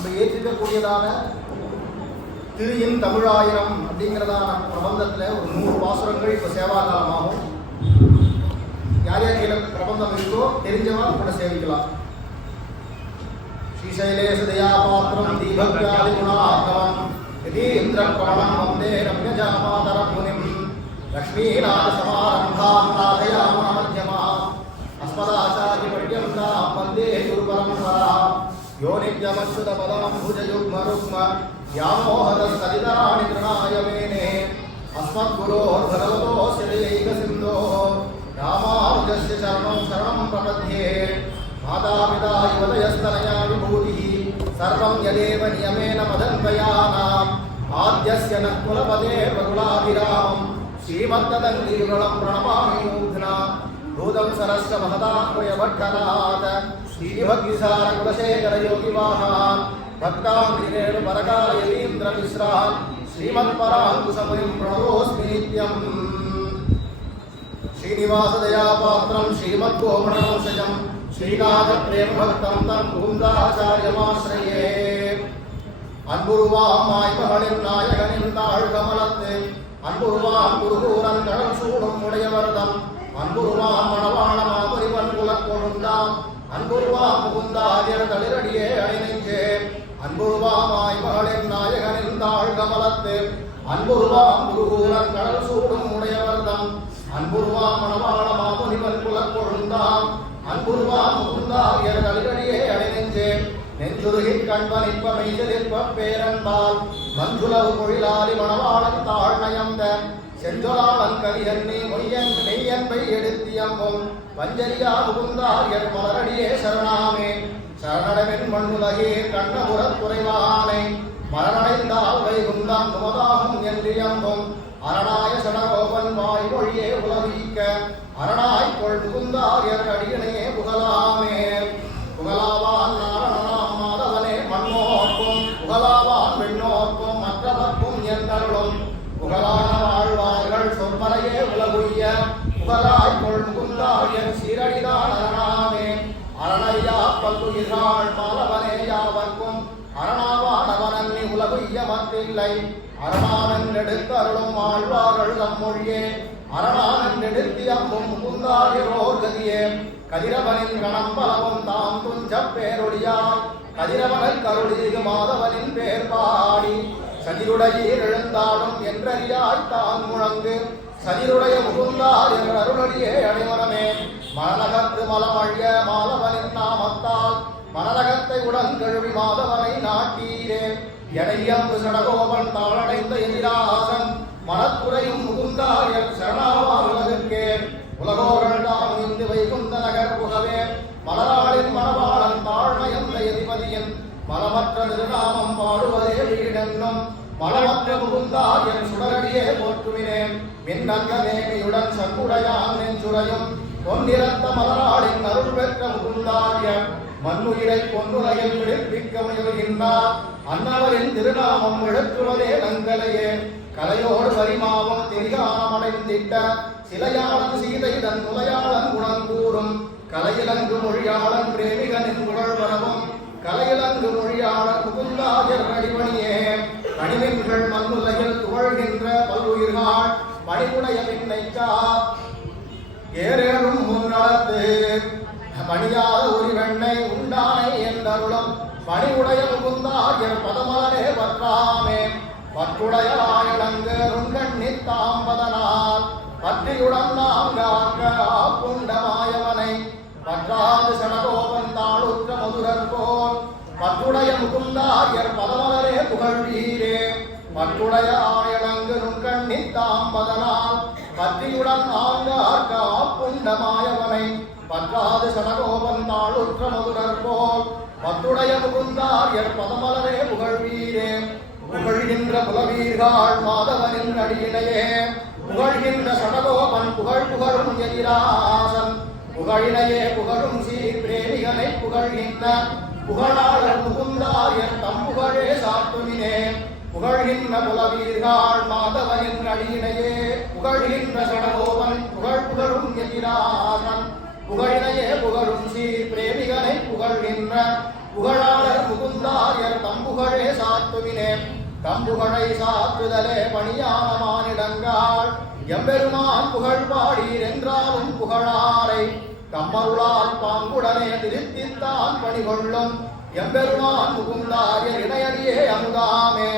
நம்ம ஏற்றிக்கக்கூடியதான திரியின் தமிழாயிரம் அப்படிங்கிறதான பிரபந்தத்தில் ஒரு 100 பாசுரங்கள் இப்போ சேவா காலமாகும். யார் யார் கையில் பிரபந்தம் இருக்கோ தெரிஞ்சவா கூட சேவிக்கலாம். ஸ்ரீசைலேஷ தயாபாத்திரம் தீபக்யாதி குணாகரம் யதீந்திரபவனம் வந்தே ரம்யஜாமாதரம் முனிம் லக்ஷ்மீநாத சமாரம்பாம் நாதயாம மத்யமாம் अस्मदाचार्यपर्यन्तां वन्दे गुरुपरम्परां यो नित्यमच्युतपदं भुजयुग्मरुग्म व्यामोहदस्तदितराणि तृणाय मेने अस्मद्गुरोर्भगवतोऽस्य दैकसिन्धोः रामानुजस्य शरणं शरणं प्रपद्ये मातापिता युवतयस्तनया विभूतिः सर्वं यदेव नियमेन मदन्वयानाम् आद्यस्य नः कुलपतेर्वकुलाभिरामं श्रीमद्ददङ्गिरिगुणं प्रणमामि मूर्ध्ना भूतं सरस्य महदाह्वयभट्टनाथ श्रीभक्तिसारकुलशेखर योगिवाहान् भक्ताङ्गिरेणु परकायतीन्द्रमिश्रान् श्रीमत्पराङ्कुशमुनिं प्रणतोऽस्मि नित्यम् श्रीनिवासदयापात्रं श्रीमद्गोमणवंशजं श्रीनाथप्रेमभक्तं तं गोविन्दाचार्यमाश्रये அன்புருவாம் மாய்மகளின் நாயகனின் தாழ் கமலத்து அன்புருவாம் குருகூரன் கடல் சூடும் உடையவர்தம் அன்புருவாம் மணவாள மாபுரிவன் குலக்கொழுந்தாம் அன்புருவாம் முகுந்தாரியர் தளிரடியே அணிநெஞ்சே அன்புருவாமாய் மகளின் நாயகனின் தாழ் கமலத்து அன்புருவாம் குருகூரன் கடல் சூடும் உடையவர்தம் அன்புருவாம் மணவாள மாபுரிவன் குலக்கொழுந்தாம் அன்புருவாம் முகுந்தாரியர் தளிரடியே அணிநெஞ்சே நெஞ்சுருகிக் கண்பனிப்ப மெய்தெதிர்ப்ப பேரன்பால் மஞ்சுளவு பொழிலாலி மணவாளன் தாழ்நயந்த செஞ்சொலாளன் கலியன்னி மொய்யன் மெய்யன்பை எடுத்தியம்பும் வஞ்சரியா முகுந்தாரியர் மலரடியே சரணாமே சரணடமென் மண்ணுலகே கண்ணபுரத் துறைவானை மரணடைந்தால் வைகுந்தாம் துமதாகும் என்றியம்பும் அரணாய சடகோபன் வாய் மொழியே உலகிக்க அரணாய் கொள் முகுந்தாரியர் அடியனையே புகழாமே புகழாவான் நாரணனாம் மாதவனே மண்ணோர்க்கும் புகழாவான் விண்ணோர்க்கும் மற்றவர்க்கும் என்றருளும் புகழான வாழ்வார்கள் சொற்பரையே உலகுய்ய புகழாய் கொள் முகுந்தாரியன் சீரடிதான் அரணாமே அரணய்யா பல்லுயிராள் மாலவனே யாவர்க்கும் அரணாவான் அவனன்னி உலகுய்ய மத்தில்லை அரணாவன் எடுத்தருளும் வாழ்வார்கள் தம்மொழியே அரணாவன் எடுத்தியம்பும் முகுந்தாரியரோர் கதியே கதிரவனின் கணம்பலவும் தாம் துஞ்சப் பேரொழியால் கதிரவனல் கருளீகு மாதவனின் பேர் பாடி சதிருடையீர் எழுந்தாடும் என்றறியாய் தான் முழங்கு சதிருடைய முகுந்தார் என்ற அருளடியே அணிவனமே மணநகத்து மலமழிய மாதவனின் நாமத்தால் மணநகத்தை உடன் கழுவி மாதவனை நாட்டீரே எடையம்பு சடகோபன் தாளடைந்த எதிராசன் மனத்துறையும் முகுந்தாரியர் சரணாவார் உலகிற்கே உலகோர்கள் தாம் இந்து வைகுந்த நகர் புகவே மலராளின் மணவாளன் தாழ்மையந்த எதிபதியின் மலமற்ற திருநாமம் பாடுவதே வீடென்னும் மலமற்ற முகுந்தாரியன் சுடரடியே போற்றுவினேன் மின்னங்க நேமியுடன் சங்குடையான் நெஞ்சுரையும் பொன்னிறந்த மலராளின் அருள் பெற்ற முகுந்தாரியன் மண்ணுயிரை பொன்னுரையில் விடுவிக்க முயல்கின்றார் அன்னவரின் திருநாமம் எழுத்துவதே நங்கலையே கலையோடு பரிமாவம் திரிகானமடைந்திட்ட சிலையாளன் சீதை தன் முலையாளன் குணங்கூறும் கலையிலங்கு மொழியாளன் பிரேமிகனின் புகழ் வரவும் கலையிலங்கு மொழியாளன் முகுந்தாயர் அடிமணியே கனிமின்கள் மண்ணுலகில் துவழ்கின்ற பல்லுயிர்கள் பணிவுடைய பின்னைக்கா ஏறேழும் முன்னடத்து பணியாத ஒரு வெண்ணை உண்டானை என்றருளும் பணிவுடைய முகுந்தாயர் பதமலரே பற்றாமே பற்றுடைய ஆயடங்கு நுண்கண்ணி தாம்பதனால் பற்றியுடன் நாம் காக்க ஆப்புண்டமாயவனை பற்றாது சடகோபன் தாளுற்ற மதுரர்கோன் பற்றுடைய முகுந்தாயர் பதமலரே புகழ்வீரே பற்றுடைய ஆயடங்கு நுண்கண்ணி தாம்பதனால் பற்றியுடன் நாம் காக்க ஆப்புண்டமாயவனை பற்றாது சடகோபன் தாளுற்ற மதுரர்கோன் பற்றுடைய முகுந்தாயர் பதமலரே புகழ்வீரே புகழ்கின்ற புலவீர்கள் மாதவனின் அடியினையே புகழ்கின்ற சடகோபன் புகழ் புகழும் எதிராசன் புகழினையே புகழும் சீர் பிரேமிகனை புகழ்கின்ற புகழாளர் முகுந்தாரியர் தம் புகழே சாத்துமினே புகழ்கின்ற புலவீர்கள் மாதவனின் அடியினையே புகழ்கின்ற சடகோபன் புகழ் புகழும் எதிராசன் புகழினையே புகழும் சீர் பிரேமிகனை புகழ்கின்ற புகழாளர் முகுந்தாரியர் தம் புரட்டுமினே தம்புகழை சாற்றுதலே பணியான மானிடங்காள் எம்பெருமான் புகழ் பாடீர் என்றாலும் புகழாரை கம்மருளால் பாங்குடனே திருத்தித்தான் பணிகொள்ளும் எம்பெருமான் முகுந்தாய இணையடியே அமுதாமே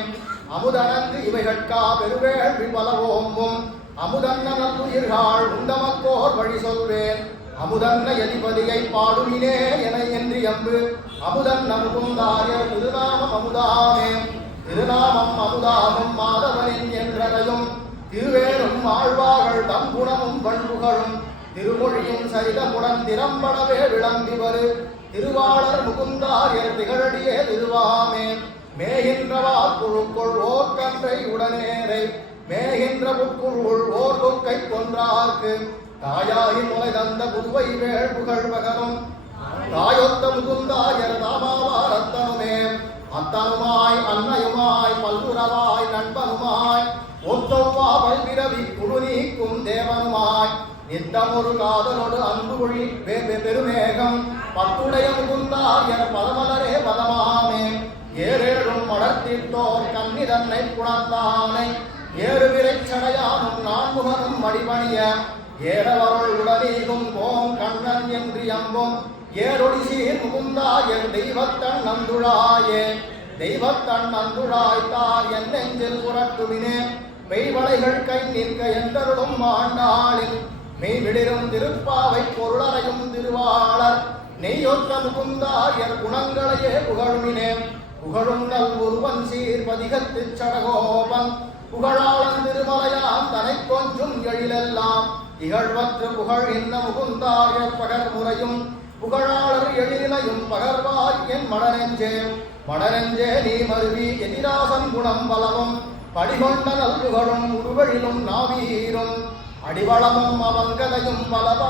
அமுதனங்கு இவைகட்கா பெருவேள்வி பலவோம்பும் அமுதன்ன நல்லுயிர்கள் உண்டமக்கோர் வழி சொல்வேன் அமுதன்ன எதிபதியை பாடுமினே என என்று எம்பு அமுதன்ன முகுந்தாய திருநாமம் அமுதாமே திருநாமம் அமுதாமும் மாதவனின் என்றதையும் திருவேரும் ஆழ்வார்கள் தம் குணமும் பண்புகளும் திருமொழியும் சரிதமுடன் திறம்படவே விளம்பி வரு திருவாளர் முகுந்தாரியர் திகழடியே திருவாமே மேகின்றவா குழுக்குள் ஓர் கன்றை உடனேரை மேகின்ற புக்குள் ஓர் கொக்கை கொன்றார்க்கு தாயாகி முளை தந்த புதுவை வேள் புகழ் பகரும் தாயொத்த முகுந்தாயர் தாமாவாரத்தனுமே அத்தனுமாய் அன்னையுமாய் பல்லுறவாய் நண்பனுமாய் ஒத்தொவ்வா பல்பிறவி குழு நீக்கும் தேவனுமாய் நித்தமொரு காதலோடு அன்பு ஒளி பெருமேகம் பத்துடைய முகுந்தாயர் பதமலரே பதமாமே ஏறேழும் மலர்த்திட்டோர் கன்னி தன்னை குணத்தானை ஏறுவிரை சடையானும் நான்முகனும் மடிபணிய ஏறவருள் உடனீகும் கோம் கண்ணன் என்று எம்பும் ஏரொளி சீர் முகுந்தாயர் தெய்வத்தன் நந்துழாயே தெய்வத்தன் நந்துழாய்த்தார் என் நெஞ்சில் புரட்டுமினே மெய்வளைகள் கை நிற்க என்றருளும் ஆண்டாளில் மெய்விடிரும் திருப்பாவை பொருளறையும் திருவாளர் நெய்யொத்த முகுந்தாயர் குணங்களையே புகழுமினே புகழும் நல் ஒருவன் சீர் பதிகத்து சடகோபன் புகழாளன் திருமலையான் தனை கொஞ்சும் எழிலெல்லாம் இகழ்வற்று புகழ் என்ன முகுந்தாயர் பகர் முறையும் புகழாளர் எழிலையும் பகர்வாய் என் மடனெஞ்சே மடனெஞ்சே நீ மருவி எதிராசன் குணம் பலவும் படிகொண்ட நல்புகழும் உருவழிலும் நாவீரும் அடிவளமும் அவன்கதையும்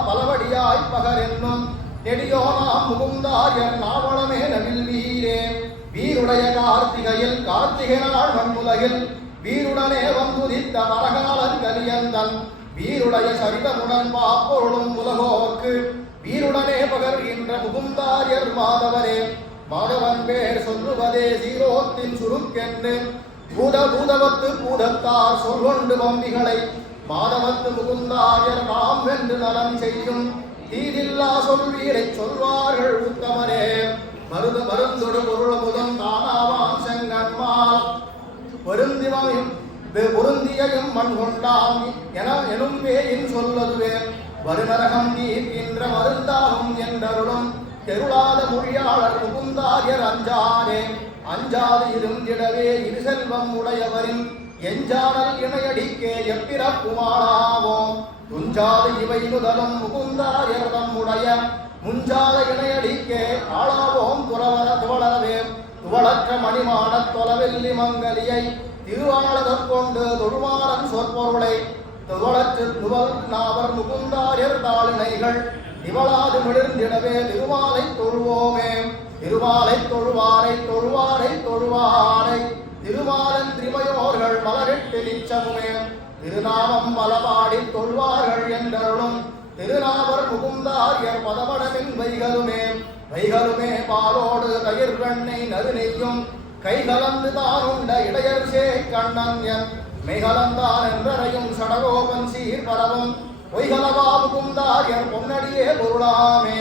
பலவடியாய் பகர் என்னும் நெடியோனாம் முகுந்தாயர் நாவளமே நவில் வீரே வீருடைய கார்த்திகையில் கார்த்திகை நாள் மண்முலகில் வீருடனே வந்துதித்த மரகாலன் கலியந்தன் வீருடைய சரிதமுடன் பாப்பொருளும் உலகோர்க்கு வீருடனே பகர்கின்ற முகுந்தாயர் மாதவரே மாதவன் பேர் சொல்லுவதே சீரோத்தின் சுருக்கென்று பூதவத்து பூதத்தார் சொல்கொண்டு வம்பிகளை மாதவத்து முகுந்தாயர் நாம் வென்று நலம் செய்யும் தீதில்லா சொல்வீரை சொல்வார்கள் உத்தமரே மருந்தொடு பொருள் முதம் தானாவான் செங்கன்மால் பொருந்தியையும் மண் கொண்டாம் எனும் பேயின் சொல்லதுவே வருநரகம் தீர்க்கின்ற மருந்தாகும் என்றருளும் தெருளாத மொழியாளர் முகுந்தாயர் அஞ்சானே அஞ்சாது இருந்திடவே இரு செல்வம் உடையவரின் எஞ்சானல் இணையடிக்கே எப்பிறப்புமாளாவோம் துஞ்சாது இவை முதலும் முகுந்தாயர் தம்முடைய முஞ்சாத இணையடிக்கே ஆளாவோம் துவளரவே துவளற்ற மணிமாடத் தொலைவெல்லி மங்கலியை திருவாளதற் கொண்டு தொழுவாரன் சொற்பொருளை துவளற்று துவல் நாவர் முகுந்தாயர் தாளினைகள் திவளாது மிளிர்ந்திடவே திருமாலை தொழுவோமே திருமாலை தொழுவாரை தொழுவாரை தொழுவாரை திருமாலன் திரிமையோர்கள் மலரிட்டு நிச்சமுமே திருநாமம் பலபாடி தொழுவார்கள் என்றருளும் திருநாவர் முகுந்தாயர் பதமடமின் வைகளுமே பாலோடு கயிர் வெண்ணை நறுநெய்யும் கை கலந்து தானுண்ட இடையர் சே கண்ணன் என் மெய்கலந்தான் என்றறையும் சடகோபன் சீர் பரவும் பொய்கலவா முகுந்தாயர் பொன்னடியே பொருளாமே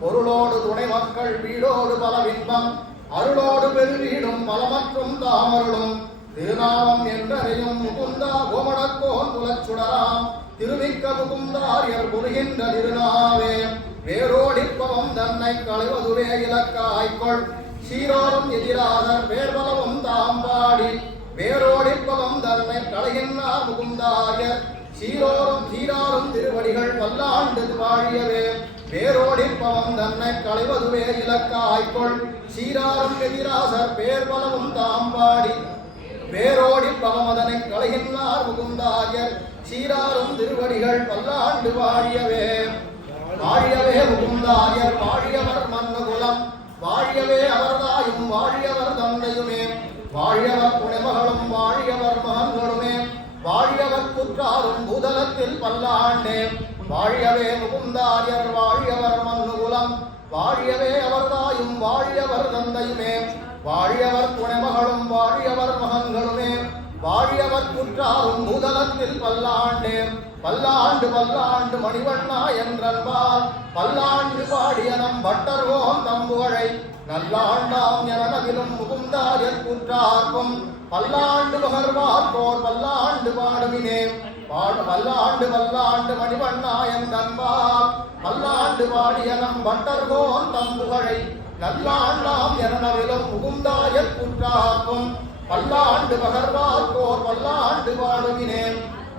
பொருளோடு துணை மக்கள் வீடோடு பலவின்பம் அருளோடு பெருவீடும் பலமற்றும் தாமருளும் திருநாமம் என்றறையும் முகுந்தா கோமடக்கோன் குலச்சுடராம் திருமிக்க முகுந்தாயர் புரிகின்ற திருநாவே வேரோடிப்பவம் தன்னை களைவதுவே இலக்காய்கொள் சீரோரும் எதிராதர் வேர்பலவும் தாம்பாடி வேரோடிப்பவம் தன்னை களைகின்றார் முகுந்தாயர் சீராரும் திருவடிகள் பல்லாண்டு வாழியவே வேரோடிப்பவம் தன்னை களைவதுவே இலக்காய்கொள் சீராரும் எதிராசர் பேர்பலவும் தாம்பாடி வேரோடிப்பவம் அதனை களைகின்றார் முகுந்தாயர் சீராரும் திருவடிகள் பல்லாண்டு வாழியவே வாழியவே முகுந்தாயர் வாழியவர் மன்னுகுலம் வாழியவே அவர்தாயும் வாழியவர் தந்தையுமே வாழியவர் துணைமகளும் வாழியவர் மகன்களுமே வாழியவர் குற்றாரும் பூதலத்தில் பல்லாண்டே வாழியவே முகுந்தாயர் வாழியவர் மன்னுகுலம் வாழியவே அவர்தாயும் வாழியவர் தந்தையுமே வாழியவர் துணைமகளும் வாழியவர் வாழியவர் குற்றாரும் பூதலத்தில் பல்லாண்டு பல்லாண்டு பல்லாண்டு மணிவண்ணா என்றன்பால் பல்லாண்டு பாடியனம் பட்டர்வோம் தம்புகழை நல்லாண்டாம் எனவிலும் முகுந்தாயர் குற்றார்க்கும் பல்லாண்டு பகர்வார்கோர் பல்லாண்டு பாடுவினே பல்லாண்டு பல்லாண்டு மணிவண்ணா என்றன்பால் பல்லாண்டு பாடியனம் பட்டர்வோம் தம்புகழை நல்லாண்டாம் எனவிலும் முகுந்தாயர் குற்றார்க்கும் பல்லாண்டு பகர்வார்கோர் பல்லாண்டு பாடுவினே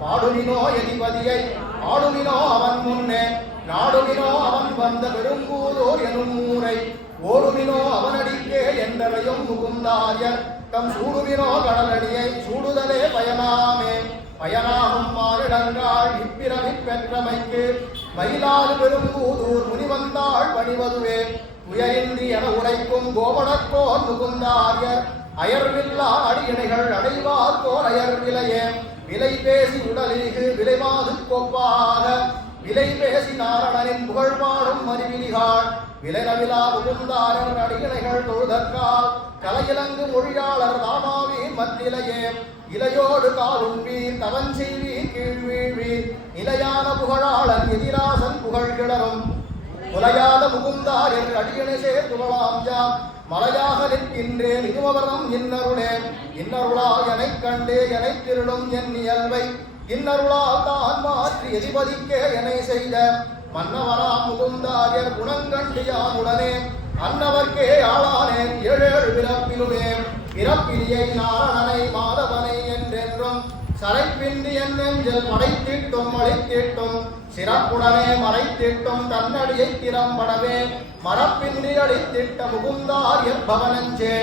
பாடுவினோ எதிபதியை ஆடுவினோ அவன் முன்னே நாடுவினோ அவன் வந்த பெரும்பூதோர் எனும் ஊரை ஓடுவினோ அவனடிக்கே என்றரையும் முகுந்தாயர் தம் சூடுவினோ கடலடியை சூடுதலே பயனாமே பயனாகும் மானிடங்காள் இப்பிறவி பெற்றமைக்கு மயிலாது பெரும்பூதூர் முனிவந்தாள் பணிவதுவே உயரின்றி என உரைக்கும் கோபடக்கோர் முகுந்தாயர் அயர்வில்லா அடியணைகள் அடைவார்கோர் அயர்விலையே விலை பேசி உடலீகு விலைமாது கொப்பாக விலை பேசி நாரணனின் புகழ் பாடும் மறிவிலிகாள் விலைநவிலா முகுந்தாரர் அடியணைகள் தொழுதற்கால் கலையிலங்கு மொழியாளர் தாமாவி மத்திலையே இலையோடு காலுண்பீர் தவன் செய்வீர் கீழ்வீழ்வீர் நிலையான புகழாளன் எதிராசன் புகழ் கிளரும் உலையாத முகுந்தாரர் அடியணை சேர்த்துலாம் யாம் மலையாக நிற்கின்றேன் இதுவரம் இன்னருளே இன்னருளால் எனக் கண்டு எனக் திருடும் என் இயல்பை இன்னருளால் தான் மாற்றி எதிபதிக்கே எனை செய்த மன்னவராம் முகுந்தாரியர் குணங்கண்டு யானுடனே அன்னவர்க்கே ஆளானேன் ஏழேழு பிறப்பிலுமே பிறப்பிலியை நாரணனை மாதவனை என்றென்றும் சரைப்பின்றி என் நெஞ்சில் படைத்திட்டும் அழைத்திட்டும் சிறப்புடனே மறைத்திட்டும் தன்னடியை திறம்படவே மரப்பின்றி அடித்திட்ட முகுந்தாரியர் பவனஞ்சே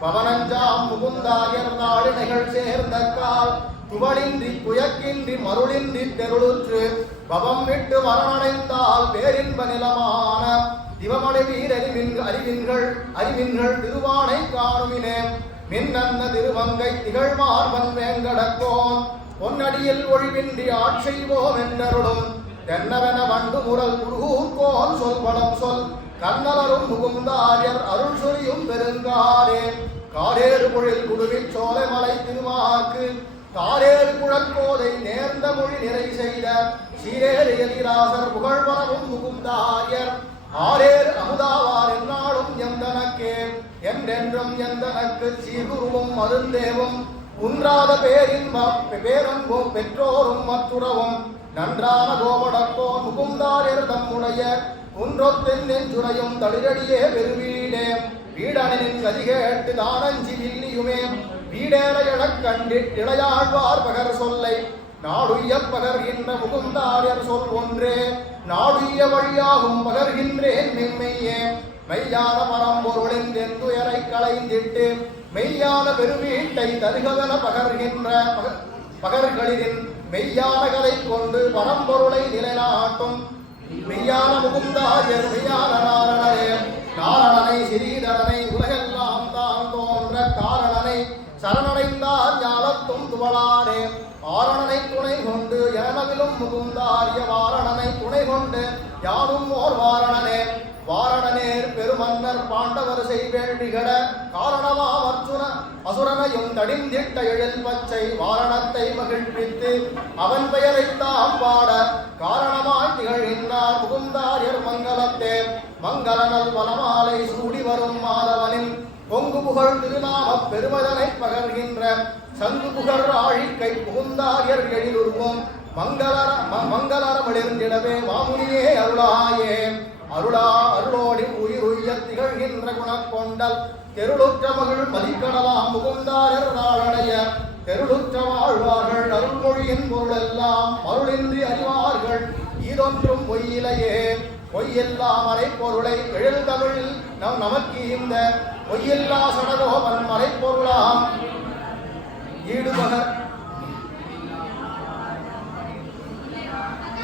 பவனஞ்சாம் முகுந்தாரியர் நாளினைகள் சேர்ந்த கால் துவளின்றி குயக்கின்றி மருளின்றி தெருளுற்று பவம் விட்டு மரணடைந்தால் பேரின்ப நிலமான திவமடை அறிவின்கள் திருவானை காணுமினே மின்னன்ன திருவங்கை திகழ்மார்பன் வேங்கடக்கோன் பொன்னடியில் ஒழிவின்றி ஆட்செய்வோம் என்றருளும் தென்னவென வண்டு முரல் குருகூர்கோன் சொல்படம் சொல் கண்ணலரும் முகுந்தாரியர் அருள் சொரியும் பெருங்காரே காரேறு பொழில் குடுவில் சோலைமலை திருமாக்கு காரேறு குழற்கோதை நேர்ந்த மொழி நிறை செய்த சீரேறு எதிராசர் புகழ் வரவும் முகுந்தாரியர் ஆரேறு அமுதாவார் என்னாலும் எந்தனக்கே என்றென்றும் எந்தனக்கு சீகுருவும் மருந்தேவும் குன்றாத பேரன்பும் பெற்றோரும் மற்றுறவும் நன்றான கோபடக்கோ முகுந்தாரியர் தம்முடைய குன்றொத்தின் நெஞ்சுரையும் தளிரடியே பெருவீடே வீடனின் கதிகேட்டு தானஞ்சி வில்லியுமே வீடேற எனக் கண்டிட் இளையாழ்வார் பகர் சொல்லை நாடுய பகர்கின்ற முகுந்தாரியர் சொல் ஒன்றே நாடுய வழியாகும் பகர்கின்றேன் மெம்மையே மெய்யான பரம்பொருளின் தென்துயரை களைந்திட்டு மெய்யான பெருவீட்டை தருகவென பகர்கின்ற பகர்களின் மெய்யான கதை கொண்டு பரம்பொருளை நிலைநாட்டும் மெய்யான முகுந்தாரியர் மெய்யான நாரணனே நாரணனை சிறீதரனை உலகெல்லாம் தான் தோன்ற காரணனை சரணடைந்தார் ஞாலத்தும் துவளானே ஆரணனை துணை கொண்டு எனவிலும் முகுந்தாரிய வாரணனை துணை கொண்டு யாரும் ஓர் வாரணனே வாரணனேர் பெருமன்னர் பாண்டவர் செய்வேண்டிகட காரணமா அசுரனையும் தடிந்திட்ட எழில் பச்சை வாரணத்தை மகிழ்வித்து அவன் பெயரைத்தாம் பாட காரணமாய் திகழ்கின்றார் முகுந்தாரியர் மங்களத்தே மங்களநல் வனமாலை சூடி வரும் மாதவனின் பொங்கு புகழ் திருநாம பெருமதனை பகர்கின்ற சங்கு புகழ் ஆழிக்கை முகுந்தாரியர் எழிலுருவும் மங்களரமிடவே மாமுனியே அருளாயே அருளோடி உயிருய்ய திகழ்கின்ற குணக்கொண்டல் தெருளுற்ற மகள் மதிக்கடலாம் முகுந்தாரர் நாளடைய தெருளுற்ற வாழ்வார்கள் அருள்மொழியின் பொருளெல்லாம் அருளின்றி அறிவார்கள் இதொன்றும் பொய்யிலையே பொய்யெல்லாம் மறைப்பொருளை எழில் தமிழில் நமக்கு இந்த பொய்யில்லா சடகோபன் மறைப்பொருளாம் ஈடுபகர்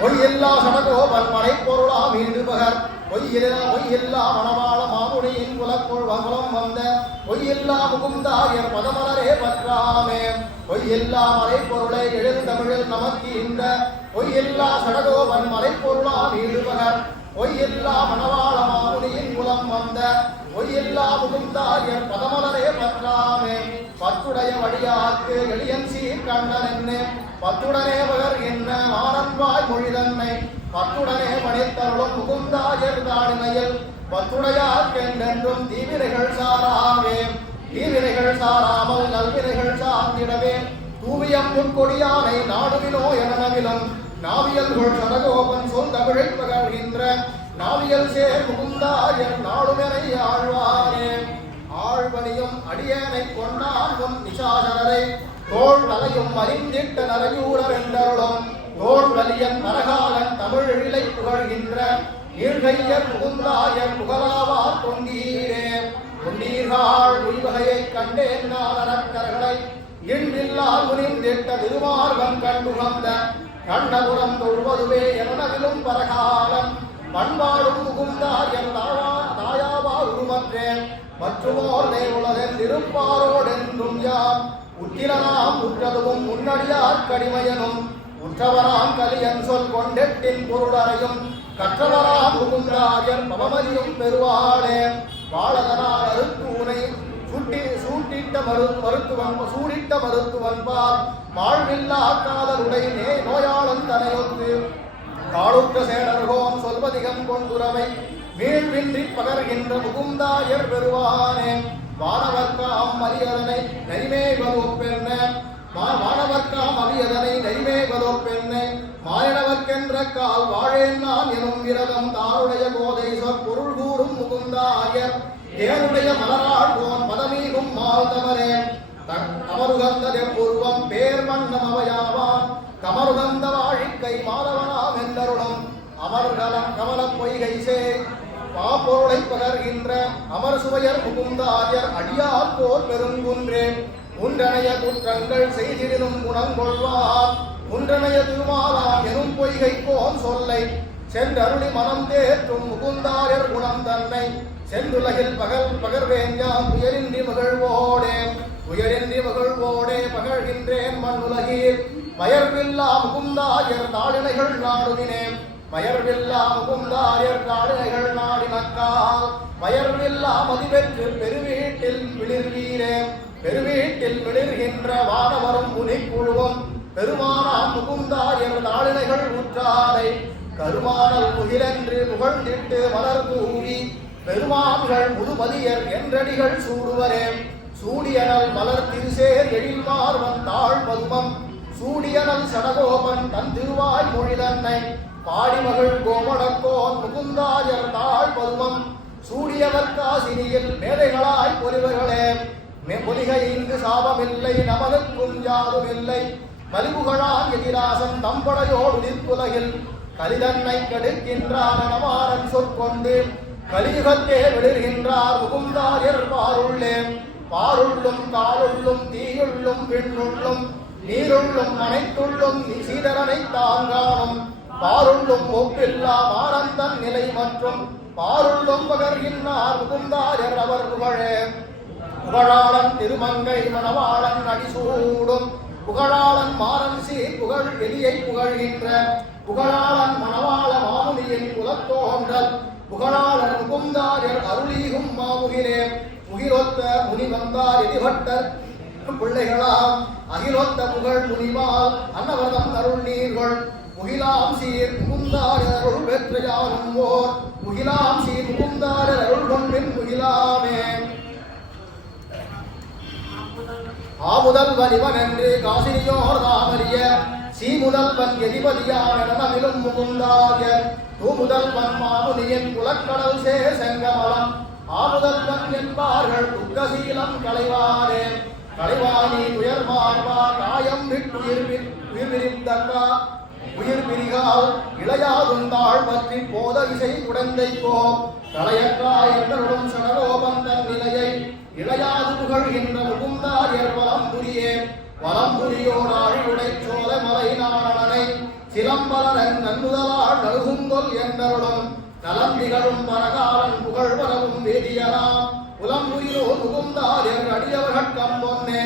பொய்யில்லா சடகோபன் மறைப்பொருளாம் ஈடுபகர் பொய்யில்லா மணவாள மாமுனியின் குலக்குள் வகுலம் வந்த பொய்யில்லா முகுந்தாரியர் பதமலரே பற்றாமே பொய்யில்லா மறைப்பொருளை எழில் தமிழில் நமக்கு இந்த பொய்யில்லா சடகோபன் மறைப்பொருளாம் ஈடுபகர் பொய்யில்லா மணவாள மாமுனியின் குலம் வந்த பொய்யில்லா முகுந்தாரியர் பதமலரே பற்றாமே பற்று அத்துடைய வழியாக்கு எளியன் சீர் கண்ணன் என்ன பத்துடனே பகர்கின்ற ஆனன்வாய் மொழிதன்னை பத்துடனே பணித்தருளும் முகுந்தாயர் தாழ்மையில் பத்துடையார்க்கென்றென்றும் தீவினைகள் சாராவே தீவினைகள் சாராமல் நல்வினைகள் சார்ந்திடவே தூவியம் முற்கொடியானை நாடுவினோ எனவிலும் நாவியல்கள் சடகோபன் சொல் தமிழில் பகர்கின்ற நாவியல் சேர் முகுந்தாயர் நாடுமெனை ஆழ்வாரே ஆழ்வனியும் அடியேனை கொண்டான் முன் நிசாசனரை தோல் தலையும் அறிந்திட்ட நரையூரர் என்றருளும் தோல் வலியன் மரகாலன் தமிழ் எழிலை புகழ்கின்ற நீழ்கையர் முகுந்தாயர் புகழாவார் தொண்டீரே தொண்டீர்கள் உய்வகையை கண்டேன் நான் அரக்கர்களை இன்றில்லால் முனிந்திட்ட திருமார்வன் கண்டுகந்த கண்ணபுரம் தொழுவதுவே எனவிலும் பரகாலம் பண்பாடும் முகுந்தாயர் தாயாவார் உருமற்றேன் மற்றுமோர் உலகன் திருப்பாரோடென்றும் யாம் உத்திரனாம் உற்றதுவும் முன்னடியார் கடிமையனும் உற்றவராம் கலியன் சொல் கொண்டெட்டின் பொருளறையும் கற்றவராம் முகுந்தாயர் பவமதியும் பெருவாளே வாழதனால் அருத்தூனை சூடிட்ட மருத்துவன் பால் வாழ்வில்லா காதலுடை நோயாளன் தனையொத்து காடுற்ற சேரர்கோன் சொல்வதிகம் கொண்டுறவை மீழ்வின்றி பகர்கின்ற முகுந்தாயர் பெருவானே வானவர்க்காம் அரியதனை நரிமேவதொப்பென்ன வானவர்க்காம் அரியதனை நரிமேவதொப்பென்ன மாயனவர்க்கென்ற கால் வாழேன் நான் எனும் விரதம் தாருடைய போதை சொற்பொருள் கூறும் முகுந்தாயர் தேனுடைய மலராள் போன் பதமீகும் மால்தவரே கமருகந்ததே பூர்வம் பேர் மன்னம் அவையாவான் கமருகந்த வாழிக்கை மாதவனாம் என்றருளும் அமர்கலம் கமல பொய்கை சே பாப்பொருளை பகர்கின்ற அமர் சுவையர் முகுந்தாயர் அடியார் போர் பெருங்குன்றே உன்றனைய குற்றங்கள் செய்திடும் குணங்கொள்வார் உன்றனைய திருமாலாம் எனும் பொய்கை போன் சொல்லை சென்றருளி மனம் தேற்றும் முகுந்தாயர் குணம் தன்னை சென்றுலகில் பகர்வேன் யாம் உயரின்றி மகிழ்வோடே பகழ்கின்றேன் மண்ணுலகீர் மயர்வில்லா முகுந்தாயர் தாளினைகள் நாடுவினே மயர்வில்லா முகுந்தாயர் தாளினைகள் நாடினக்கால் மயர்வில்லா மதிவெற்று பெருவீட்டில் விளிர்வீரே பெருவீட்டில் விளிர்கின்ற வானவரும் முனிக்குழுவும் பெருமானாம் முகுந்தாயர் தாளினைகள் உற்றாரை கருமானல் முகிலென்று புகழ்ந்திட்டு மலர் தூவி பெருமான்கள் முதுமதியர் என்றடிகள் சூடுவரே சூடியனல் மலர் திருசேர் எழில்மார்வன் தாழ் பதுமம் சூடியனல் சடகோபன் தன் திருவாய் மொழிதன்னை பாடிமகள் கோமடக்கோன் முகுந்தாயர் தாழ் பதுமம் சூடியவர் காசினியில் மேதைகளாய் பொலிவர்களே பொலிகை இங்கு சாபமில்லை நமனுக்கும் யாருமில்லை மலிபுகழான் எதிராசன் தம்படையோடு நிற்புலகில் கலிதன்னை கெடுக்கின்றார் நமாரன் சொற்கொண்டு கலியுகத்தே விழுகின்றார் முகுந்தாயர் பாருள்ளே பாருள்ளும் காலுள்ளும் தீயுள்ளும் விண்ணுள்ளும் நீருள்ளும் அனைத்துள்ளும் சீதரனை தாங்கானும் பாருள்ளும் ஒப்பில்லா மாறந்தன் நிலை மற்றும் பாருள்ளும் பகர்கின்றார் முகுந்தாயர் அவர் புகழே புகழாளன் திருமங்கை மணவாளன் அடிசூடும் புகழாளன் மாறன் சீர் புகழ் எலியை புகழ்கின்ற புகழாளன் மணவாள மாமுனியின் குலத்தோன்றல் புகழாளன் முகுந்தாயர் அருளீகும் மாமுகிலே முகிலொத்த முனிவந்தார் எதிபட்டர் பிள்ளைகளாம் அகிலொத்த புகழ் முனிவால் அன்னவதம் அருள் நீர்கள் முகிலாம் சீர் முகுந்தாயர் அருள் பெற்ற யாரும் ஓர் முகிலாம் சீர் முகுந்தாயர் அருள் கொன்பின் முகிலாமே ஆமுதல்வன் இவன் என்று காசினியோர் தாமறிய சீமுதல்வன் எதிபதியானவிலும் முகுந்தாயர் தூமுதல்வன் மாமுனியின் குலக்கடல் சே செங்கமலம் ஆமுதல்வன் என்பார்கள் துக்கசீலம் களைவாரே களைவானி உயர் மார்பா காயம் விட்டுயிர் விரிந்தக்கா உயிர் பிரிகால் இளையாதுந்தாள் பற்றி போத விசை உடந்தைக்கோ களையற்றா என்றும் சடகோபன் தன் நிலையை இளையாது புகழ்கின்ற முகுந்தாயர் வலம்புரியோர் ஆழியுடை சோலை மலை நாடனை சிலம்பலன் நன்முதலாள் நல்குங்கொல் என்றருளும் நலம்பிகளும் பரகாலன் புகழ் பரவும் வேதியனாம் புலம்புயிரோ முகுந்தாயர் அடியவர்கள் கம்பொன்னே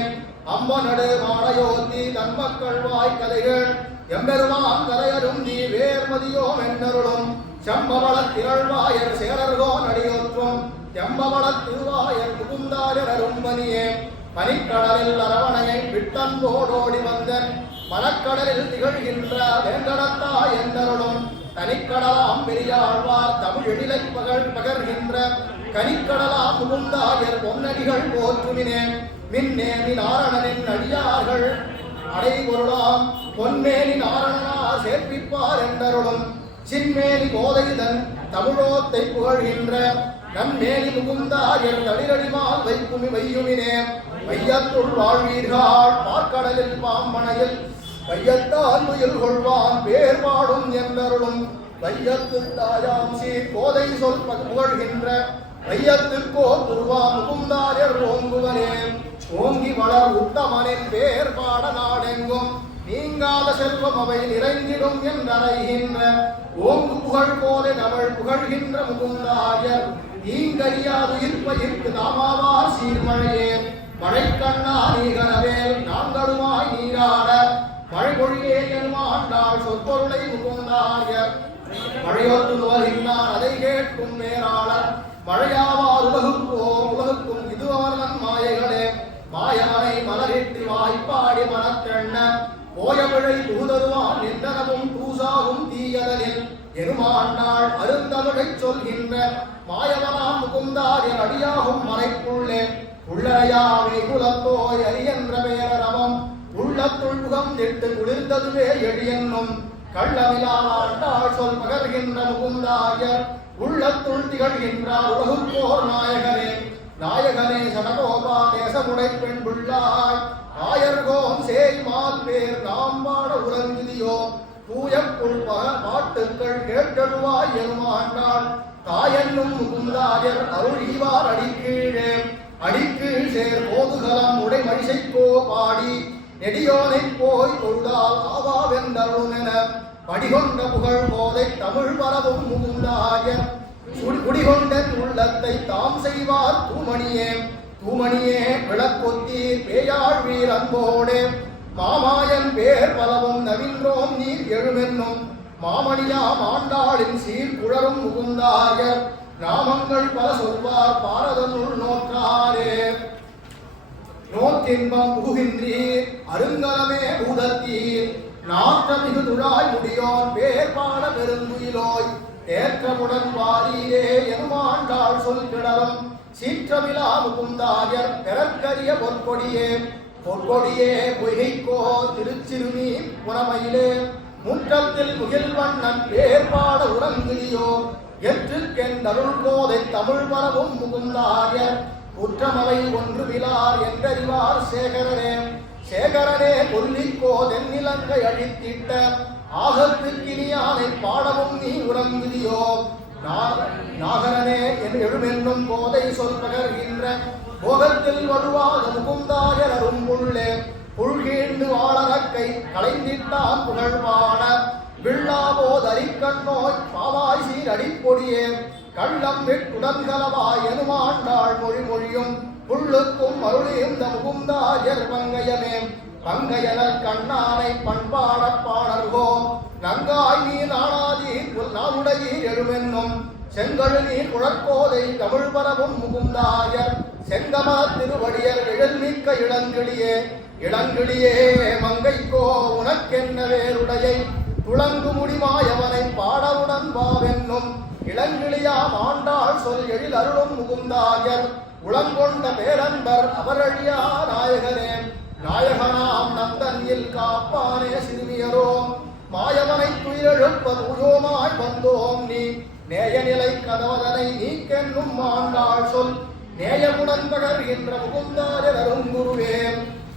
அம்பனடு மாடையோத்தி தன் மக்கள் வாய்க்கதைகள் எம்பெருமான் கதையரும் நீ வேர்மதியோம் என்னருளும் செம்பவளத் திரள்வாயர் சேரர்கோன் அடியொற்றும் எம்பவளத் திருவாயர் முகுந்தாயர் அரும்பனியே பனிக்கடலில் அரவணையை விட்டன்போடோடி வந்தன் மனக்கடலில் திகழ்கின்ற வேங்கடத்தா என்றருளும் தனிக்கடலாம் பெரியாழ்வார் தமிழ் எழிலை பகர்கின்ற கனிக்கடலா முகுந்தாயர் பொன்னடிகள் போற்றுமினே மின்னேமி நாரணனின் அடியார்கள் அடைபொருளாம் பொன்மேனி நாரணனா சேர்ப்பிப்பார் என்றருளும் சின்மேனி கோதைதன் தமிழோத்தை புகழ்கின்ற நன்மேனி முகுந்தாயர் தளிரடிமால் வையுமினே வையத்துள் வாழ்வீர்கள் பார்க்கடலில் பாம்பனையில் வையத்தால் முயல் கொள்வான் பேர் பாடும் என்றருளும் வையத்து தாயாம் சீர் கோதை சொல் புகழ்கின்ற வையத்துக்கோ துருவா முகுந்தாயர் ஓங்குவனே ஓங்கி வளர் உத்தமனின் பேர் பாட நாடெங்கும் நீங்காத செல்வம் அவை நிறைந்திடும் என்றறைகின்ற ஓங்கு புகழ் போல தமிழ் புகழ்கின்ற முகுந்தாயர் ஈங்கரியாதுயிர்ப்பயிர்க்கு தாமாவார் சீர்மழையே மழைக்கண்ணா நீகரவேல் நாங்களுமாய் நீராட மழைமொழியே எனுமாண்டாள் சொற்பொருளை முகுந்தாயர் மழையொத்து நுவகின்றான் அதை கேட்கும் மேலாளர் மழையாவார் உலகுக்கும் இது அவர்தன் மாயைகளே மாயமனை மலரிட்டு வாய்ப்பாடி மனத்தெண்ண போயவிழை தூதருவான் நின்றனவும் தூசாகும் தீயதனில் எனுமாண்டாள் அருந்தமிழை சொல்கின்ற மாயவனாம் முகுந்தாயர் அடியாகும் மறைக்குள்ளே உள்ளறையாவே குலத்தோய் அரியன்ற பெயரவம் உள்ளத்துள் முகம் திட்டு குளிர்ந்ததுவே எழியென்னும் கள்ளமிலாண்டாள் சொல் பகர்கின்ற முகுந்தாயர் உள்ளத்துள் திகழ்கின்றார் உலகுக்கோர் நாயகனே நாயகனே சடகோபா தேசமுடை பெண் புள்ளாய் ஆயர்கோம் சேய்மால் பேர் நாம் பாட உறங்குதியோ தூயப்புள் பாட்டுக்கள் கேட்டழுவாய் எனுமாண்டாள் தாயென்னும் முகுந்தாயர் அருள் ஈவார் அடிக்கீழ் சேர் போதுகலம் உடை மழிசைக்கோ பாடி நெடியோனை போய் தொழுதால் ஆவாவென்றருளென படிகொண்ட புகழ் போதை தமிழ் பரவும் முகுந்தாயர் குடிகொண்டன் உள்ளத்தை தாம் செய்வார் தூமணியே விளக்கொத்தீர் பேயாழ்வீர் அன்போடே மாமாயன் பேர் பலவும் நவின்றோம் நீர் எழுமென்னும் மாமணியாம் ஆண்டாளின் சீர் குழரும் முகுந்தாயர் நாமங்கள் பல சொல்வார் பாரதனுள் நோக்காரே நோக்கின்பம் புகுகின்றீர் அருங்கலமே பூதத்தீர் நாற்றமிகு துழாய் முடியோன் பேர் பாட பெருந்துயிலோய் தேற்றமுடன் வாரீரே எனுமாண்டாள் சொல் கிடரும் சீற்றமிலா முகுந்தாயர் பெறற்கரிய பொற்கொடியே பொய்கைக்கோ திருச்சிறுமி புறமையிலே முற்றத்தில் முகில் வண்ணன் பேர் பாட உறங்குதியோ எற்றுக்கென்றருள் கோதை தமிழ் பரவும் முகுந்தாயர் குற்றமவை ஒன்று விழார் என்றறிவார் சேகரனே கொல்லிக்கோ தென்னிலங்கை அழித்திட்ட ஆகத்துக்கினியானை பாடவும் நீ உறங்குதியோ நாகரனே என் எழுமென்னும் கோதை சொல் பகர்கின்ற போகத்தில் வருவாத முகுந்தாயர் அரும்புள்ளே புழ்கீண்டு வாழறக்கை களைந்திட்டான் புகழ் பாட வில்லாபோது அரிக்கண்ணோய் பாவாய் சீர் அடிப்பொடியே கள்ளம் விட்டுடன்கலவாய் எனுமாண்டாள் மொழியும் புள்ளுக்கும் அருளியும் முகுந்தாயர் பங்கையனல் கண்ணானை பண்பாட பாடல்கோ நங்காய் நீ நாடுடையீர் எழுமென்னும் செங்கழு நீர் குழற்கோதை தமிழ் பரவும் முகுந்தாயர் செங்கம திருவடியர் எழில்மிக்க இளங்கிளியே மங்கைக்கோ உனக்கென்ன வேறுடையை துளங்கு முடிமாயவனை பாடவுடன் வாவென்னும் இளங்கிளியாம் ஆண்டாள் சொல் எழில் அருளும் முகுந்தாயர் உளங்கொண்ட பேரன்பர் அவரழியா நாயகனாம் நந்தனில் காப்பானே சிறுமியரோ மாயவனை துயிலெழுப்ப தூயோமாய் வந்தோம் நீ நேயநிலை கதவதனை நீக்கென்னும் ஆண்டாள் சொல் நேயமுடன் பகர்கின்ற முகுந்தாயர் அருங்குருவே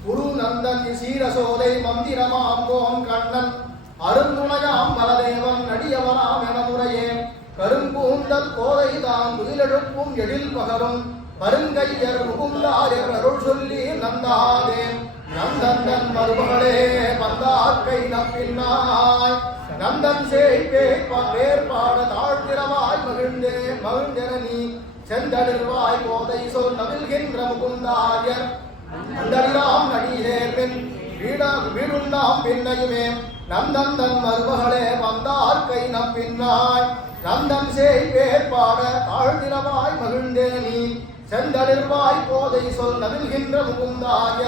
குரு நந்தன் சீரசோதை மந்திரமாம் கோம் கண்ணன் அருந்துணையாம் பலதேவன் நடியவனாம் என முறையே கரும்பூந்தல் கோதை தான் துயிலெழுப்பும் எழில் பகரும் பருங்கையர் முகுந்தாயர் அருள் சொல்லி நந்தாதே நந்தந்தன் மருமகளே பந்தாக்கை நப்பின்னாய் நந்தன் சேய்ப்பே பேர் பாட தாழ்த்திரவாய் மகிழ்ந்தென நீ செந்தடிர்வாய் கோதை சொல் நவில்கின்ற முகுந்தாயர் அந்தடிராம் நடிகேர்பின் வீடுண்டாம் பின்னையுமே நந்தந்தன் மருமகளே பந்தாக்கை நப்பின்னாய் நந்தன் சேய் பேர் பாட தாழ்த்திரவாய் மகிழ்ந்தே நீ செந்தளிர்வாய் கோதை சொல் நவில்கின்ற முகுந்தாய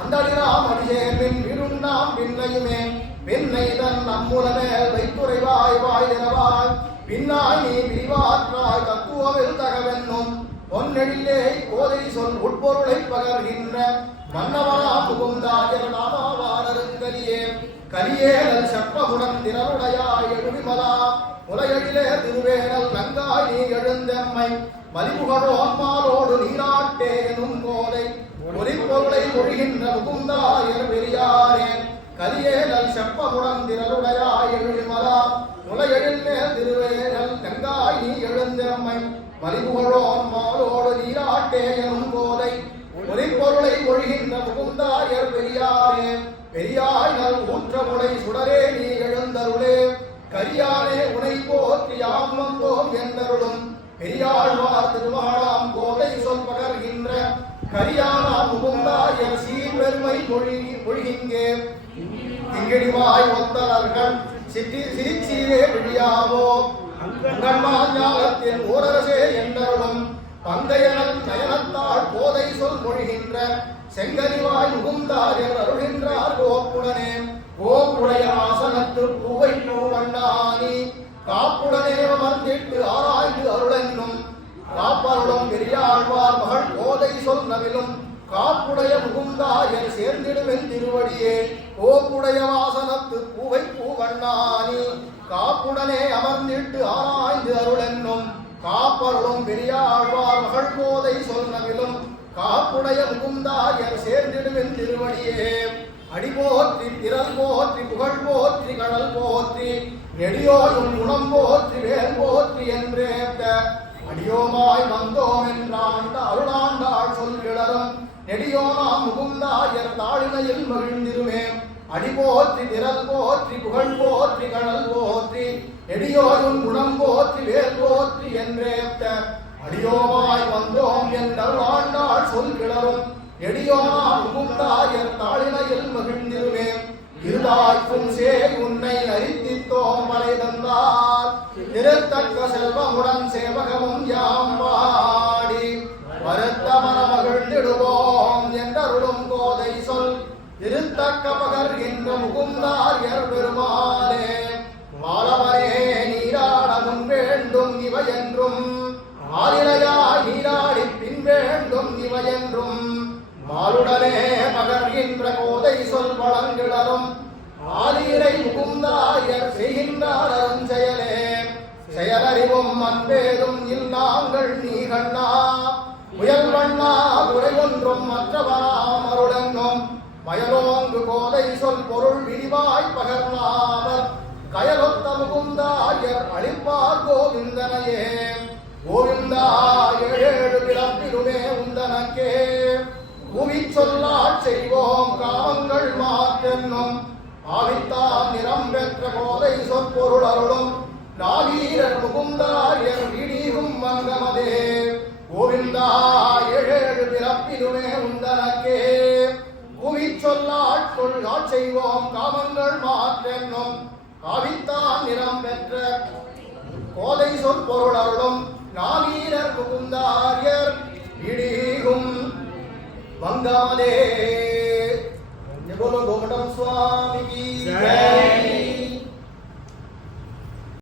அந்தளிராம் அடிசேர்பின் விருண்ணாம் பின்னையுமே பின்னை தன் நம்முலமேல் வைத்துறைவாய் வாயிரவாய் பின்னாய் நீ விரிவாற்றாய் தத்துவவில் தகவென்னும் பொன்னெழிலே கோதை சொல் உட்பொருளை பகர்கின்ற மன்னவனா முகுந்தாயர் நாமாவாரருங்கலியே கலியேனல் செப்பமுடன் திரளுடையாய் எழுவிமலா முலையழிலே திருவேனல் நங்காய் நீ எழுந்தெம்மை மலிபுகழோன்மாலோடு நீராட்டே எனும் கோதை ஒலிப்பொருளை மொழிகின்ற முகுந்தாயர் பெரியாரே கலியேனல் செப்பமுடன் திரளுடையாய் எழுவிமலா முலையழிலே திருவேனல் நங்காய் நீ எழுந்தெம்மை மலிபுகழோன்மாலோடு நீராட்டே எனும் கோதை ஒலிப்பொருளை மொழிகின்ற முகுந்தாயர் பெரியாரே பெரியாய் நல் ஊற்றமுடை சுடரே நீ எழுந்தருளே கரியானே உனை போற்றி யாம் வந்தோம் என்றருளும் பெரியாழ்வார் திருவாழாம் கோதை சொல் பகர்கின்ற கரியானா முகுந்தாயர் சீர்பெருமை மொழிகிங்கே திங்கிடிவாய் ஒத்தரர்கள் சிரிச்சீரே விழியாவோ ஞானத்தின் ஓரரசே என்றருளும் பங்கையனல் நயனத்தாள் கோதை சொல் மொழிகின்ற செங்கனிவாய் முகுந்தாயர் அருள்கின்றார் கோப்புடனே கோப்புடைய ஆசனத்து பூவை பூவண்ணானி காப்புடனே அமர்ந்திட்டு ஆராய்ந்து அருளென்னும் காப்பருளும் பெரியாழ்வார் மகள் கோதை சொல் நவிலும் காப்புடைய முகுந்தாயர் சேர்ந்திடுவென் திருவடியே கோப்புடைய வாசனத்து பூவை பூவண்ணானி காப்புடனே அமர்ந்திட்டு ஆராய்ந்து அருளென்னும் காப்பருளும் பெரியாழ்வார் மகள் கோதை சொல் நவிலும் காப்புடைய முகுந்தாயர் சேர்ந்திடுவென் திருவடியே அடிபோற்றி திரள் போற்றி புகழ் போற்றி கடல் போற்றி நெடியோயும் குணம் போற்றி வேல் போற்றி என்றேத்த அடியோமாய் வந்தோம் என்றாண்ட அருளாண்டாள் சொல் கிளரும் நெடியோமாம் முகுந்தாயர் தாழினையில் மகிழ்ந்திருமே அடிபோற்றி திரள் போற்றி புகழ் போற்றி கடல் போற்றி நெடியோயும் குணம் போற்றி வேல் போற்றி என்றேத்த அடியோமாய் வந்தோம் என்றாண்டாள் சொல் கிளரும் எடியோமா முகுந்தாயர் தாழினையில் மகிழ்ந்திருமே இருதாய்க்கும் சேய் உன்னை அரித்தித்தோம் மலை தந்தார் திருத்தக்க செல்வமுடன் சேவகமும் யாம் பாடி வருத்த மனமகிழ்ந்திடுவோம் என்றருளும் கோதை சொல் திருத்தக்க பகர்கின்ற முகுந்தாயர் பெருமாளே மாலவரே நீராடவும் வேண்டும் இவை என்றும் ஆதிரையாய் நீராடி பின் வேண்டும் இவை என்றும் மாலுடனே பகர்கின்ற கோதை சொல் வளங்கிடரும் ஆதிரை முகுந்தாயர் செய்கின்றார் அருஞ்செயலே செயலறிவும் அன்பேதும் இல்லாங்கள் நீ கண்ணா முயல் வண்ணா உரை ஒன்றும் மற்றவராம் அருளென்னும் மயலோங்கு கோதை சொல் பொருள் விரிவாய் பகர்நாவர் கயலொத்த முகுந்தாயர் அளிப்பார் கோவிந்தனையே கோவிந்தா ஏழேழு பிறப்பிலுமே உந்தனக்கே பூமி சொல்லாட் செய்வோம் காமங்கள் மாற்றென்னும் ஆவித்தான் நிறம் பெற்ற கோதை சொற்பொருள் அருளும் நாவீரர் முகுந்தாயர் விடியும் மங்கமதே கோவிந்தா ஏழேழு பிறப்பிலுமே உந்தனக்கே பூமி சொல்லாட் செய்வோம் காமங்கள் மாற்றென்னும் ஆவித்தான் நிறம் பெற்ற கோதை சொற்பொருள் அருளும் நாவீரர் முகுந்தாயர் விடியும் வங்காமதே बोलो गोमटम स्वामी की जय।